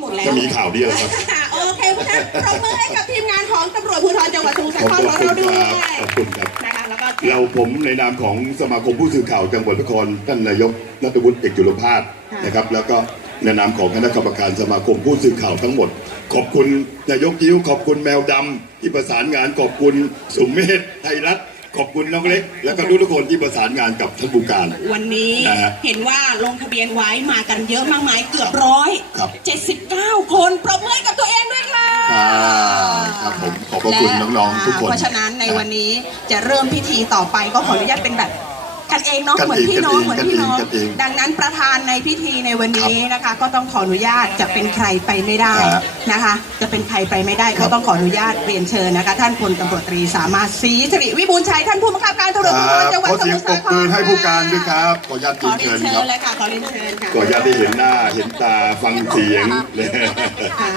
หมดแล้วก็มีข่าวเดียวครับโอเคเพราะฉะนั้นปรบมือให้กับทีมงานของตำรวจภูธรจังหวัดสมุทรสาขอบครของคุเราณด้ควรัยบขอบคุณครับ นะคะแล้วก็เราผมในนามของสมาคมผู้สื่อข่าวจังหวัดนครท่านนายกนัทวุฒิเอกจุลภาสนะครับ แล้วก็ในนามของคณะกรรมการสมาคมผู้สื่อข่าวทั้งหมด ขอบคุณนายกยิ้วขอบคุณแมวดำที่ประสานงานขอบคุณสุมเมธไทยรัฐ ขอบคุณน้องเล็ก แล้วก็ทุกทุกๆคนที่ประสานงานกับท่านผู้การ วันนี้นะฮะเห็นว่าลงทะเบียนไว้มากันเยอะมากมายเกือบร้อยครับ เจ็ดสิบเก้าคนปรบมือให้กับตัวเองด้วยค่ะอ่าครับผมขอบพระคุณน้องๆทุกคน เพราะฉะนั้นในวันนี้จะเริ่มพิธีต่อไปก็ขออนุญาตเป็นแบบ กันเองเนาะกันเหมือนเองพี่น้องกันเองเหมือนพี่น้องกันเอง ดังนั้นประธานในพิธีในวันนี้นะคะ ก็ต้องขออนุญาตจะเป็นใครไปไม่ได้ครับนะคะ จะเป็นใครไปไม่ได้ครัก็บต้องขออนุญาตเรียนเชิญนะคะ ท่านพลตำรวจตรีสามารถศรีสิริวิบูลย์ชัยท่านผู้บังคับการตำรวจภูธรจังหวัดขอสเสียมุงทรปรสาบครมือให้ผู้การด้วยครับขออนุญาตขเรีอยนเรียเชินญเชิครัญบเลยค่ะขอเรียนเชิญค่ะขออนุญาตได้เห็นหน้าเห็นตาฟังเสียงเลยอ่า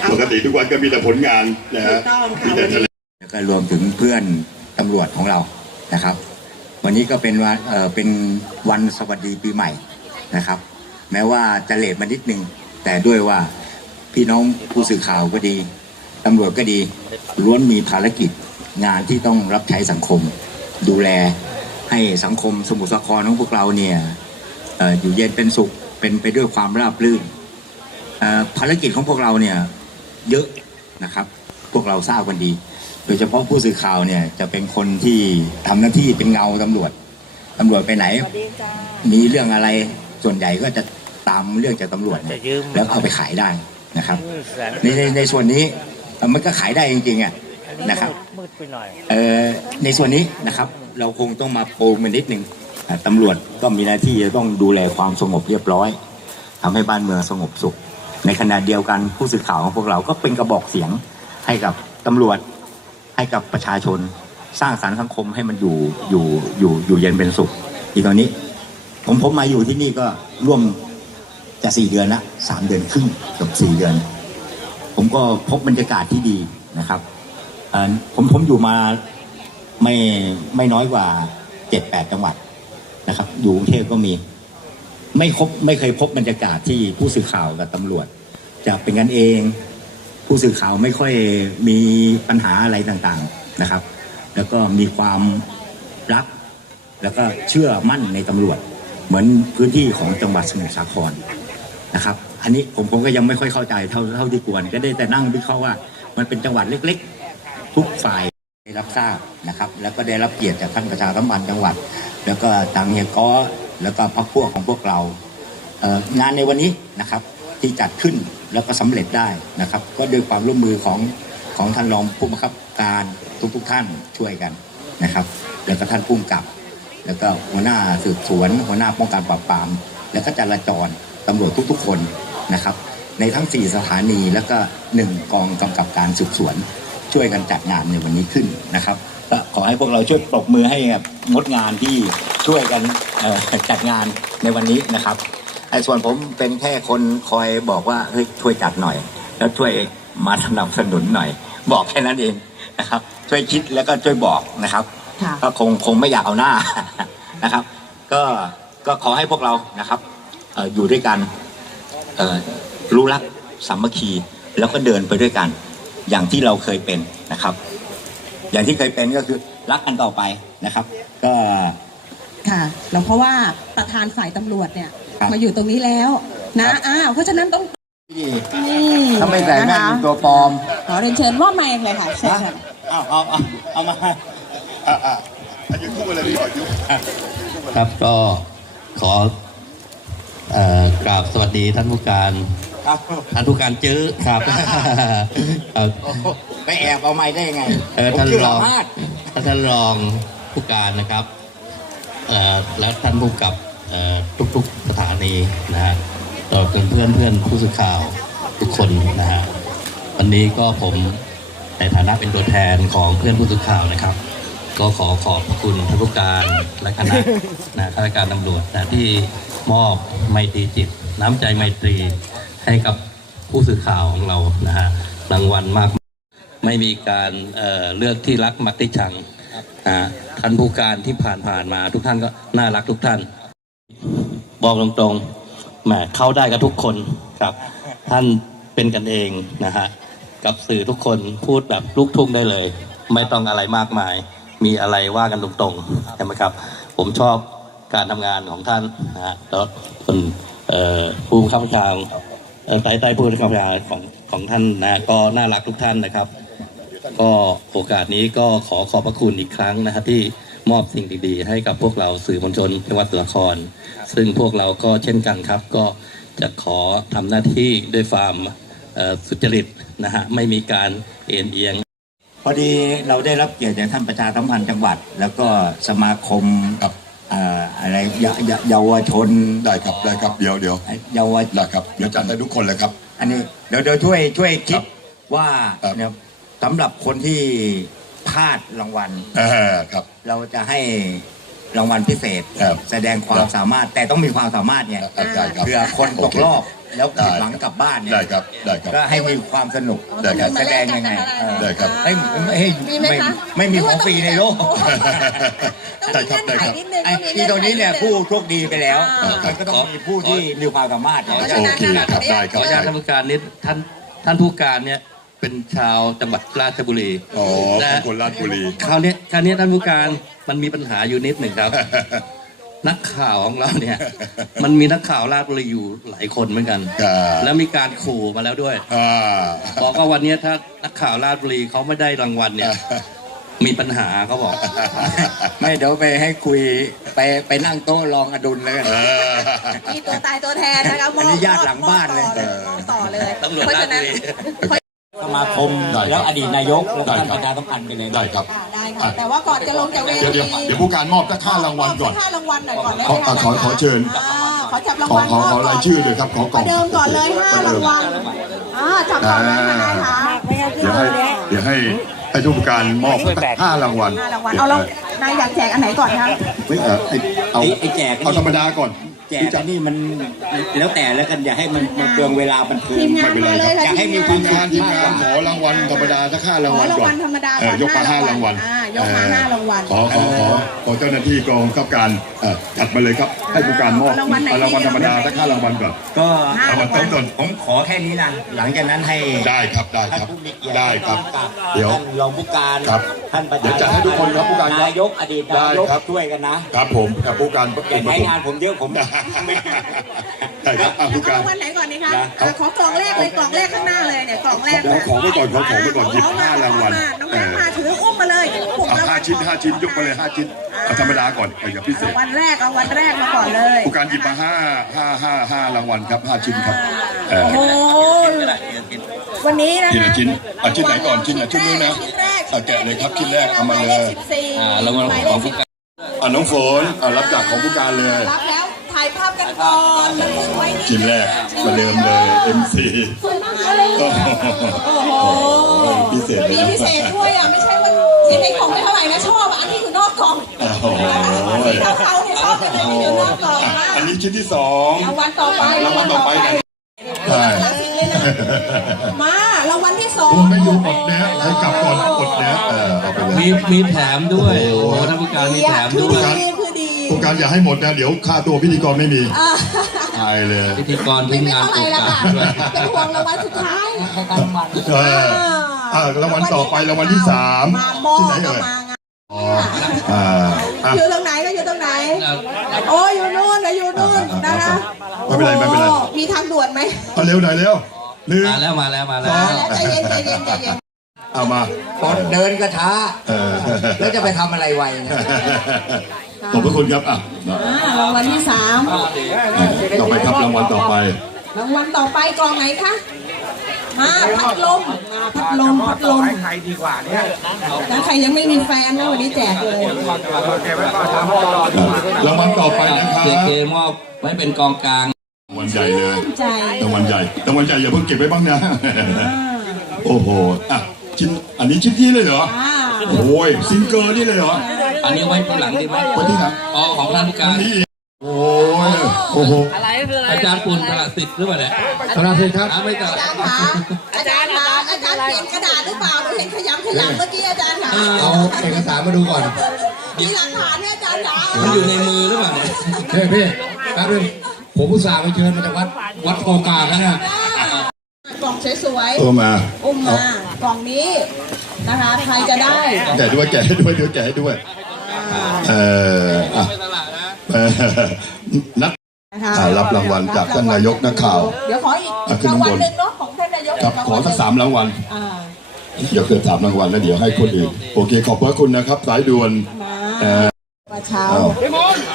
เอาปกติทุกวันก็มีแต่ผลงานนะฮะถูกต้องค่ะมีแต่ทะเลแล้วก็รวมถึงเพื่อนตำรวจของเรานะครับ วันนี้ก็เป็นวันเอ่อเป็นวันสวัสดีปีใหม่นะครับ แม้ว่าจะเลทมานิดนึง แต่ด้วยว่าพี่น้องผู้สื่อข่าวก็ดีตำรวจก็ดีล้วนมีภารกิจงานที่ต้องรับใช้สังคม ดูแลให้สังคมสมุทรสาครของพวกเราเนี่ยออยู่เย็นเป็นสุขเป็นไปด้วยความราบรื่นภารกิจของพวกเราเนี่ยเยอะนะครับ พวกเราทราบกันดี โดยเฉพาะผู้สื่อข่าวเนี่ยจะเป็นคนที่ทำหน้าที่เป็นเงาตำรวจตำรวจไปไหน มีเรื่องอะไรส่วนใหญ่ก็จะตามเรื่องจากตำรวจเนี่ยแล้วเอาไปขายได้นะครับในในในส่วนนี้เอ่อมันก็ขายได้จริงๆอะนะครับมืดไปหน่อยเอ่อในส่วนนี้นะครับเราคงต้องมาโปรมันนิดหนึ่งอะตำรวจก็มีหน้าที่จะต้องดูแลความสงบเรียบร้อยทำให้บ้านเมืองสงบสุข ในขณะเดียวกันผู้สื่อข่าวของพวกเราก็เป็นกระบอกเสียงให้กับตำรวจ ให้กับประชาชน สร้างสรรค์สังคมให้มันอยู่อยู่อยู่อยู่เย็นเป็นสุข อีกตอนนี้ ผมผมมาอยู่ที่นี่ก็ร่วมจะสี่เดือนละสามเดือนครึ่งกับสี่เดือน ผมก็พบบรรยากาศที่ดีนะครับผมผมอยู่มาไม่ไม่น้อยกว่าเจ็ดแปดจังหวัดนะครับ อยู่กรุงเทพก็มี ไม่คบไม่เคยพบบรรยากาศที่ผู้สื่อข่าวกับตำรวจ จะเป็นกันเอง ผู้สื่อข่าวไม่ค่อยมีปัญหาอะไรต่างๆนะครับ แล้วก็มีความรัก แล้วก็เชื่อมั่นในตำรวจ เหมือนพื้นที่ของจังหวัดสมุทรสาครนะครับอันนี้ผมผมก็ยังไม่ค่อยเข้าใจเท่าเท่าที่ควรก็ได้แต่นั่งวิเคราะห์ว่ามันเป็นจังหวัดเล็ก ๆ ทุกฝ่ายได้รับทราบนะครับ แล้วก็ได้รับเกียรติจากท่านประชาสัมพันธ์จังหวัด แล้วก็ทางเฮียก้อแล้วก็พรรคพวกของพวกเรางานในวันนี้นะครับ ที่จัดขึ้นแล้วก็สำเร็จได้นะครับ ก็ด้วยความร่วมมือของของท่านรองผู้บังคับการทุกๆทท่านช่วยกันนะครับ แล้วก็ท่านผู้กำกับ แล้วก็หัวหน้าสืบสวน หัวหน้าป้องกันปราบปราม แล้วก็จราจรตำรวจทุกๆคนนะครับ ในทั้ง 4 สถานีแล้วก็1กองกำกับการสืบสวน ช่วยกันจัดงานในวันนี้ขึ้นนะครับก็ขอให้พวกเราช่วยปรบมือให้กับงดงานที่ช่วยกันจัดงานในวันนี้นะครับ อ้ส่วนผมเป็นแค่คนคอยบอกว่าเฮ้ยช่วยจัดหน่อย แล้วช่วยมาสนับสนุนหน่อย บอกแค่นั้นเองนะครับ ช่วยคิดแล้วก็ช่วยบอกนะครับค่ะก็คงคงไม่อยากเอาหน้านะครับ ก็ก็ขอให้พวกเรานะครับเอ่ออยู่ด้วยกันเอ่อรู้รักสามัคคีแล้วก็เดินไปด้วยกัน อย่างที่เราเคยเป็นนะครับ อย่างที่เคยเป็นก็คือรักกันต่อไปนะครับ ก็ค่ะแล้วเพราะว่าประธานฝ่ายตำรวจเนี่ยครับ มาอยู่ตรงนี้แล้วนะครับอ้าวเพราะฉะนั้นต้องที่นี่ถ้าไม่ใส่แม่งนะคะเป็นตัวปลอมขอเรียนเชิญมอบไมค์เลยค่ะเชิญนะค่ะเอาเอาเอาเอามาอะอะอายุคู่อะไรพี่ก่อนยุคครับก็ขอเอ่อกราบสวัสดีท่านผู้การครับท่านผู้การจื้อครับเอ่อไปแอบเอาไม้ได้ยังไงเออผมท่านชื่อรองมาศท่านรองผู้การนะครับเอ่อแล้วท่านผู้กำกับเอ่อ ทุกๆสถานีนะฮะต่อเป็นเพื่อนเพื่อนๆผู้สื่อข่าวทุกคนนะฮะวันนี้ก็ผมในฐานะเป็นตัวแทนของเพื่อนผู้สื่อข่าวนะครับ ก็ขอขอบพระคุณท่านผู้การและคณะนะข้าราชการตำรวจนะที่มอบไมตรีจิต น้ำใจไมตรีให้กับผู้สื่อข่าวของเรานะฮะรางวัลมาก ไม่มีการเเลือกที่รักมักที่ชังนะท่านผู้การที่ผ่านผ่านๆมาทุกท่านก็น่ารักทุกท่าน บอกตรงๆแหมเข้าได้กับทุกคนครับ ท่านเป็นกันเองนะฮะกับสื่อทุกคนพูดแบบลูกทุ่งได้เลย ไม่ต้องอะไรมากมาย มีอะไรว่ากันตรงๆใช่ไหมครับ ผมชอบการทำงานของท่านนะฮะแล้วคนเอ่อผู้บังคับบัญชาเอ่อใต้ใต้ผู้บังคับบัญชาของของท่านนะก็น่ารักทุกท่านนะครับ ก็โอกาสนี้ก็ขอขอบพระคุณอีกครั้งนะครับที่ มอบสิ่งดีๆ ให้กับพวกเราสื่อมวลชนจังหวัดสระครซึ่งพวกเราก็เช่นกันครับ ก็จะขอทำหน้าที่ด้วยความเอ่อสุจริตนะฮะไม่มีการเอ็นเอียงพอดีเราได้รับเกียรติจากท่านประชาสัมพันธ์จังหวัด แล้วก็สมาคมครับเอ่ออะไรเยาเยาเยาวชนได้ครับได้ครับเดี๋ยวเดี๋ยวเยาวได้ครับเดี๋ยวจัดให้ทุกคนเลยครับ อันนี้เดี๋ยวเดี๋ยวช่วยช่วยคิครัดบว่าครับเนี่ยสำหรับคนที่ พลาดรางวัล อ่าครับ เราจะให้รางวัลพิเศษ ครับ แสดงควาครัมบสามารถแต่ต้องมีความสามารถเนี่ยอ่าได้ครับเผื่อคนตกรอบแล้วได้ผิดหวังกลับบ้านเนี่ยได้ครับได้ครับ ก็ให้มีความสนุกได้ครับ แสดงยังไงเออได้ครับไม่ไม่ให้มีไหมไม่คะไม่มีของฟรีในโลก ได้ครับได้ครับ ไอ้ที่ตรงนี้เนี่ยผู้โชคดีไปแล้วอ่ามั มันก็ต้องมีผู้ที่มีความสามารถเนี่ย โอเคครับได้คขรัอบอนุญาตท่านผู้การนิดท่านท่านผู้การเนี่ย เป็นชาวจังหวัดราชบุรีอ๋อนะเป็นคนราชบุรีคราวนี้คราวนี้ท่านผู้การมันมีปัญหาอยู่นิดหนึ่งครับ นักข่าวของเราเนี่ย มันมีนักข่าวราชบุรีอยู่หลายคนเหมือนกันครับแล้วมีการขู่มาแล้วด้วยอ่าบอกว่าวันนี้ถ้านักข่าวราชบุรีเขาไม่ได้รางวัลเนี่ยมีปัญหาเขาบอก ไม่เดี๋ยวไปให้คุยไปไปนั่งโต๊ะรองอดุลเลยกันเออมีตัวตายตัวแทนนะคะมอันนี้ญาติหลังบ้านเลยมอบต่อเลยตำรวจเพราะฉะนั้นราชบุรีส มาคม ได้ครับแล้วอดีตนายกแล้วก็ได้ท่านครับประชาสัมพันธ์ไปเลยได้ครับอ่าได้ค่ะแต่ว่าก่อนจะลงจากเวเดี๋ยวทีเดี๋ยวเดี๋ยวผู้การมอบค่ารางวัลก่อนค่ารางวัลหน่อยก่อนได้ขอไหมคะขอขอเชิญอ่าขอจับรางขอวัลขอขอรายชื่อเลยครับขอกล่ปองระเดิมก่อนเลยห้ารางวัลอ่าจับก่อนเลยค่ะนายคะเดี๋ยวให้เดี๋ยวให้ให้ทุกการมอบห้ารางวัลห้ารางวัลเอาเรานายอยากแจกอันไหนก่อนคะไม่เออไอ้เอาไอ้ไอ้แจกเอาธรรมดาก่อนแจ กอันนี่มันแล้วแต่แล้วกันอย่าให้มันมันเปลืองเวลาบันเทิงทีมงานมาเลยอยากให้มีคทีวามมงานทีมงานขอรางวัลธรรมดาสักห้ารางวัลก่อนขอรางวัลธรรมดาเออยกมาห้ารางวัล อ่ายกมาห้ารางวัลขอขอขอขอเจ้าหน้าที่กองขับการเอ่อจัดมาเลยครับ ให้ผู้การมอบเอารางวัลไหน เอารางวัลดีธรรมดาสักห้ารางวัลก่อนก็ห้ารางวัลต้นต้นผมขอแค่นี้นะหลังจากนั้นให้ได้ครับได้ท่านครับผู้มีเกียรติได้ครับกับเดี๋ยวท่านรองผู้การครับท่านประเดี๋ธานยวจัดให้ทุกคนครับผู้การครับนายกอดีตได้นายกครับ ช่วยกันนะครับผมกับผู้การประอย่าปใช้ระงานผมเยอะผมได้ครับอะผู้การเอารางวัลไหนก่อนดีคะนะอะขอกล่องแรกเลยกล่องแรกข้างหน้าเลยเนี่ยกล่องแรกขอของไว้ก่อนขอของไว้ก่อนหยิบห้ารางวัล น้องแม่มาถืออุ้มมาเลยปุ่มเอารางวัห้าล ชิ้นห้าชิ้นยกมาเลยห้าชิ้นเอาธรรมดาก่อนเอาอย่าพิเศราษงวัลแรกรางวัลแรกมาก่อนเลยผู้การหยิบมาห้าห้าห้าห้ารางวัลครับห้าชิ้นครับเออโอ้โหวันนี้นะทีละคะชิ้นเอาชิ้นไหนก่อนชิ้นไหนชิ้นนี้นะชิ้นแรกเอาแกะเลยครับชิ้นแรกเอามาเลยสิบสี่อ่ารางวัลของผู้การอะน้องฝนอะรับจากของผู้การเลย รับแล้วถ่ายภาพกันก่อนแล้วทิ้งไว้นี่ชิ้นแรกประเดิมเลย MC สวยมากเลยโอ้โหโอ้โหพิเศษเลยมีพิเศษด้วยอะไม่ใช่ว่า เห็นในกล่องไม่เท่าไหร่นะชอบอะอันนี้คือนอกกล่องโอ้โหสีขาวๆเนี่ยชอบเลยอยู่นอกกล่องอะมากอันนี้ชิ้นที่สองรางวัลต่อไปรางวัลต่อไปนะใช่มารางวัลที่สองคุณไม่อยู่อดเนี้ยให้กลับก่อนอดเนี้ยเออเอาไปเลยมีมีแถมด้วยโอ้โหท่านผู้การมีแถมคือด้วยดีคือดีผู้การอย่าให้หมดนะเดี๋ยวค่าตัวพิธีกรไม่มีอ่าตายเลยพิธีกรทีไม่มไม่งานเท่าไหโอร่ละกาสค่ะด้วยเป็นห่วงรางวัลสุดท้าย เอออ่ารางวัลต่อไปรางวัลที่สามมาโมที่ไหนก็เอ่ยมางานอ๋ออ่าอะอยู่ตรงไหนก็อยู่ตรงไหน โอ้ยอยู่นู่นนะอยู่นู่นนะคะไม่เป็นไรไม่เป็นไรโอ้มีทางด่วนไหมเอาเร็วหน่อยเร็วหนึ่ง มาแล้วมาแล้วมาแล้ว มาแล้วใจเย็นใจเย็นใจเย็น เอามาคนเดินก็ช้า เออแล้วจะไปทำอะไรไวเนะ ขอบพระคุณครับอะอ่ารางวัลที่สามต่อไปครับรางวัลต่อไปรางวัลต่อไปกล่องไหนคะ มาพัดลมมาพัดลมพัดลมใครดีกว่าเนี่ยถ้าใครยังไม่มีแฟนนะวันนี้แจกเลยรางวัลต่อไปนะครัเจบเคมอบไว้เป็นกองกลางรางวัลใหญ่เลยใจรางวัลใหญ่รางวัลใหญ่อย่าเพิ่งเก็บไว้บ้างนะโอ้โหอะชิ้นอันนี้ชิ้นที่เลยเหรออ่าโอ้ยซิงเกิลนี่เลยเหรออันนี้ไว้ที่หลังดีไหมไว้ที่หลังอ๋อของท่านผู้การนี่อีก โอ้ยโอ้โหอาจารย์ปุ่นตลาดสิทธิ์หรือเปล่าเนี่ยธนาสิครับอ่าไม่ตลาดอาจารย์คะอาจารย์คะอาจารย์เปลี่ยนกระดาษหรือเปล่าหนูเห็นขยำขยำเมื่อกี้อาจารย์คะเอาเอกสารมาดูก่อนมีหลักฐานไหมอาจารย์คะมันอยู่ในมือหรือเปล่าเนี่ยเฮ้ยพี่แป๊บนึงผมอุตส่าห์ไปเชิญมาจากวัดวัดโอกลางนะเนี่ยกล่องสวยเออมาๆอุ้มมากล่องนี้นะคะใครจะได้แกะด้วยแกะให้ด้วยเดี๋ยวแกะให้ด้วยเอ่ออะเอ่อ นักนะคะอ่ารับรางวัลจากท่านนายกนักข่าว เดี๋ยวขออีกอะขึ้นรางข้างบน วัลหนึ่งเนาะของท่านนายกครับขอสักสามรางวัลอ่าเดี๋ยวเกิดสามรางวัลแล้วเดี๋ยวให้คนอื่นโอเค ขอบพระคุณนะครับ สายด่วนมาเอ่อ กระเช้าอ้าว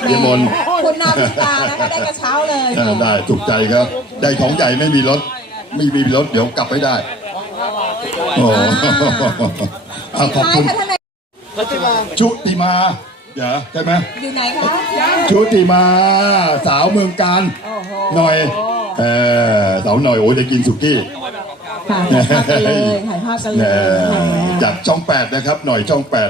นิมนต์คุณนาวิกานะคะได้กระเช้าเลยอ่าได้ถูกใจครับ ได้ของใหญ่ไม่มีรถ ไม่มีรถเดี๋ยวกลับไม่ได้โอ้อะขอบท้ายคุณค่ะท่านนายชุติมา เดี๋ยวใช่ไหมอยู่ไหนคะชุติมาสาวเมืองการโอ้โหหน่อยเออสาวหน่อยโอ้ยจะกินสุกี้ค่ะถ่ายภาพกันเลยถ่ายภาพกันเลเอ่ยอจากช่องแปดนะครับ หน่อยช่องแปด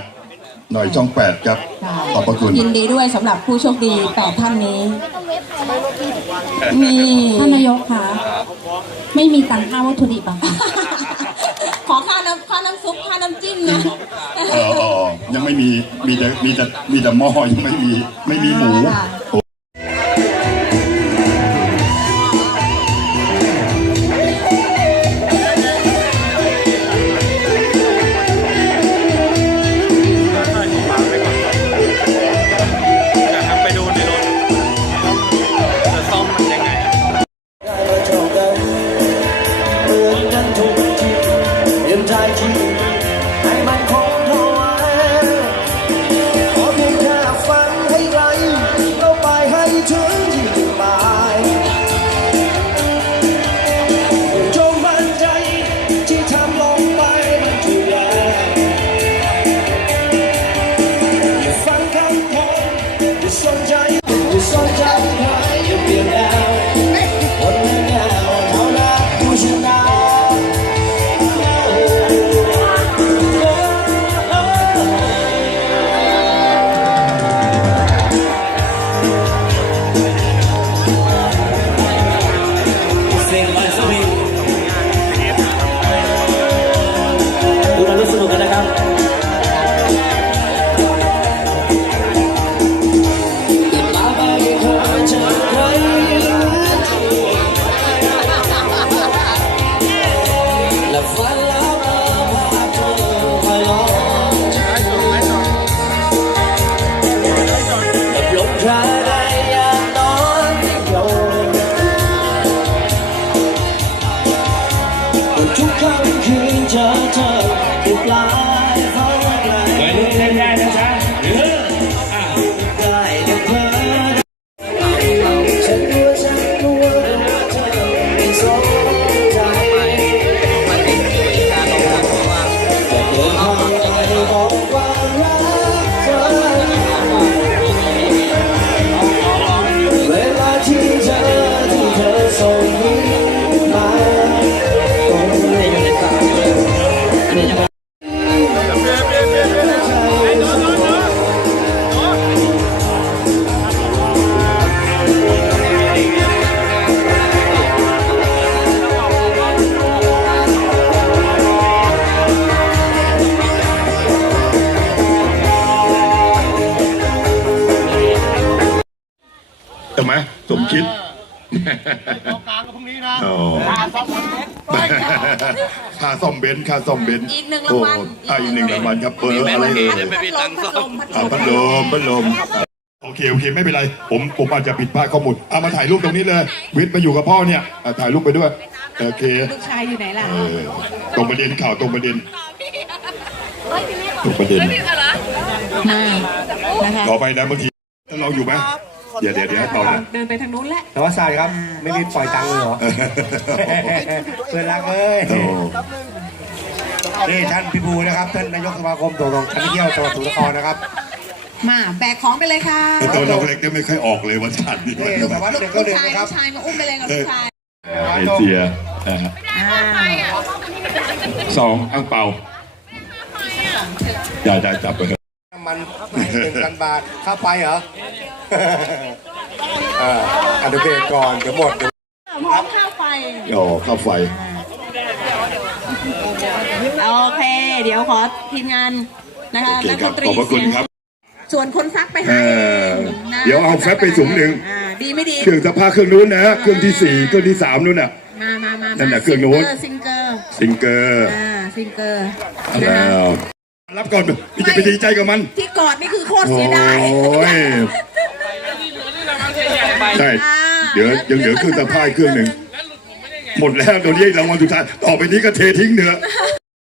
หน่อยช่องแปดครับค่ะขอบพระคุณ ยินดีด้วยสำหรับผู้โชคดีแปดท่านนี้ มีท่านนายกคะไม่มีตังค่าวัตถุดิบอะค่ะขอค่าน้ำค่าน้ำซุปค่าน้ำจิ้มนะ เออเออยังไม่มี มีแต่มีแต่มีแต่หม้อยังไม่มี ไม่มีหมูค่ะโอ้ ค่าซ่อมเบนซ์ค่าซ่อมเบนซ์อีกหนึ่งรางวัล โอ้อะอีกหนึ่งรางวัลครับเอออะไรเอ่ยพัดลมพัดลมอ่าพัดลมพัดลมโอเคโอเคไม่เป็นไร ผมผมอาจจะผิดพลาดข้อมูลเอามาถ่ายรูปตรงนี้เลย วิทย์มาอยู่กับพ่อเนี่ยอะถ่ายรูปไปด้วยโอเค ลูกชายอยู่ไหนล่ะ เออตรงประเด็นข่าวตรงประเด็นตรงประเด็น มานะคะขอไปนะบางทีถ้าเราอยู่ไหม เดี๋ยวเดี๋ยวเดี๋ยวให้ต่อนะ เดินไปทางนู้นแหละแต่ว่าทรายครับ ไม่มีปล่อยตังค์เลยเหรอ เพื่อนรักเอ้ย โอ้นี่ท่านพิบูลนะครับ ท่านนายกสมาคมตัวตรงการท่องเที่ยวจังหวัดสมุทรสาครนะครับ มาแบกของไปเลยค่ะไอ้ตัวเราเล็กก็ไม่ค่อยออกเลยวันจันทร์นี่นี่แต่ว่าเด็กก็ลูกเด็กชายนะคลูรับกชายมาอุ้มไปเลยกับลูกชายเอเชียนะฮะอ่าสองอังเปาได้ได้จับไปเถอะน้ำมันหนึ่งพันบาท ค่าไฟเหรอเอออันเดยวเบรกก่อนเดี๋ยวหมดเดี๋ยวพร้อมข้าวไฟ อ๋อค่าไฟ โอเค เดี๋ยวขอทีมงานนะคะโอเคนักคดรับนตรีขอบพระคุณครับ ส่วนคนซักไปเอหาเอองนะเดี๋ยวเอาแฟบไปถุงหนึ่ง อ่าดีไม่ดี เครื่องซักผ้าเครื่องนู้นนะเครื่องที่สี่เครื่องที่สามนู้นน่ะ มามามานั่นน่ะเครื่องนู้นซิงเกอร์ซิงเกอร์อ่าซิงเกอร์แล้นะคะวรับก่อนพี่จะไปดีใจกับมัน ที่กอดนี่คือโคตรโอ้เสียดายย ใช่ เดี๋ยวยังเหลือเครื่องตะพายเครื่องหนึ่ง หมดแล้วตัวนี้รางวัลสุดท้าย ต่อไปนี้ก็เททิ้งเนื้อ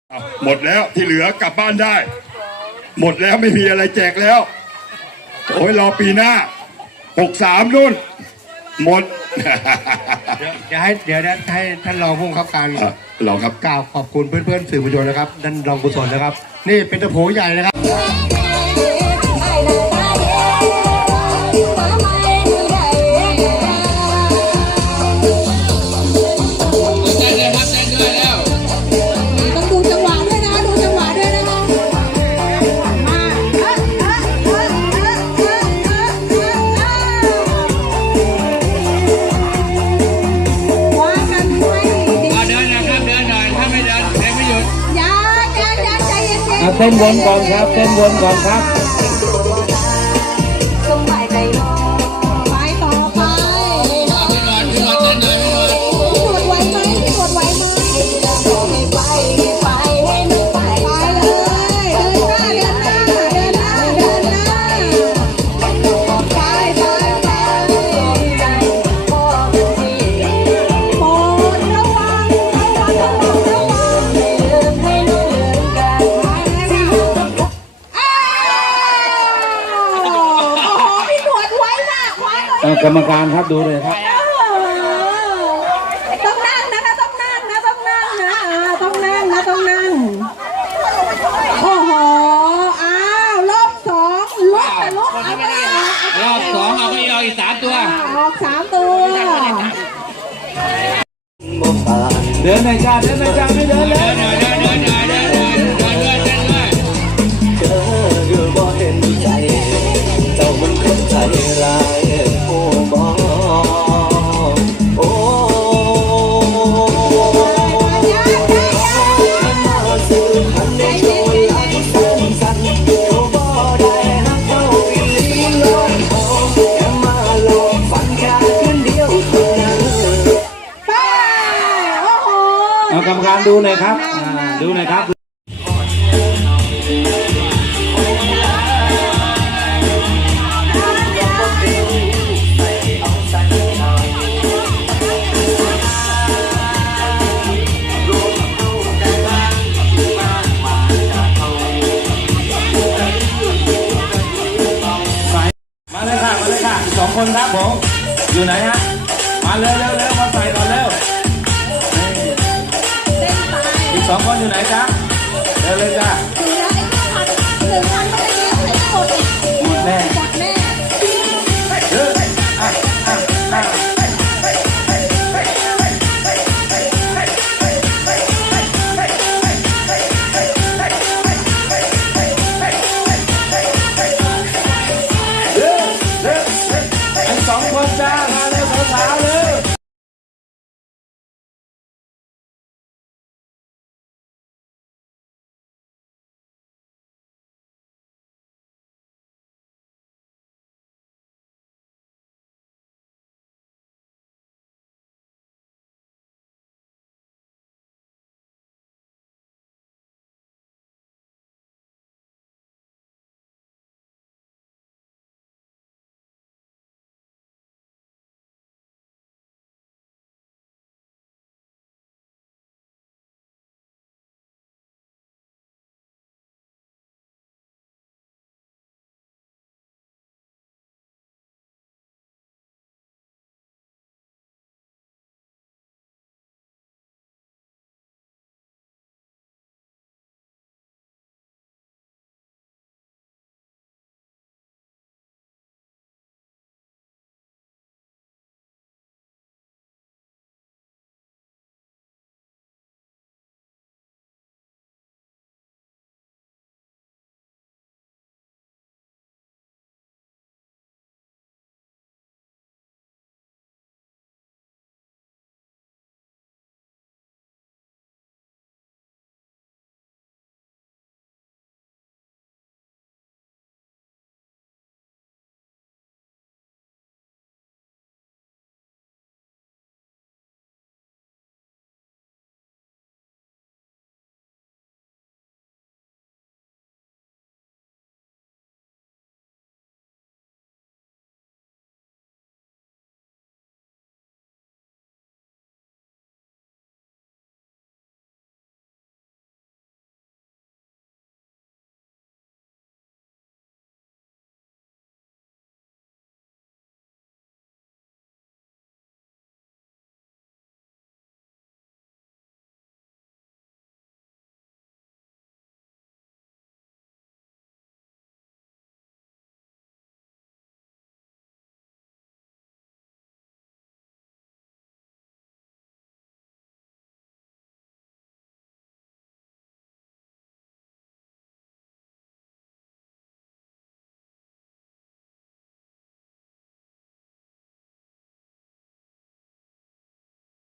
เอาหมดแล้วที่เหลือกลับบ้านได้ หมดแล้วไม่มีอะไรแจกแล้ว โอ้ยรอปีหน้าหกสามนู่น หมด เดี๋ยวให้เดี๋ยวให้ท่านรองผู้บังคับการอะเราครับ กล่าวขอบคุณเพื่อนๆสื่อมวลชนนะครับท่านรองกุศลนะครับ นี่เป็นตะโผใหญ่นะครับ นๆเอาเต้นวนก่อนครับเต้นวนก่อนครับ ดูเลยครับ ค่ะสองคนครับผม อยู่ไหนฮะ มาเร็วเร็วเร็วมาใส่ก่อนเร็วนี่อีกสองคนอยู่ไหนจ๊ะเร็วเลยจ้าเหลือไอ้พันหนึ่งพันก็ไม่ได้ใส่หมดหมดแน่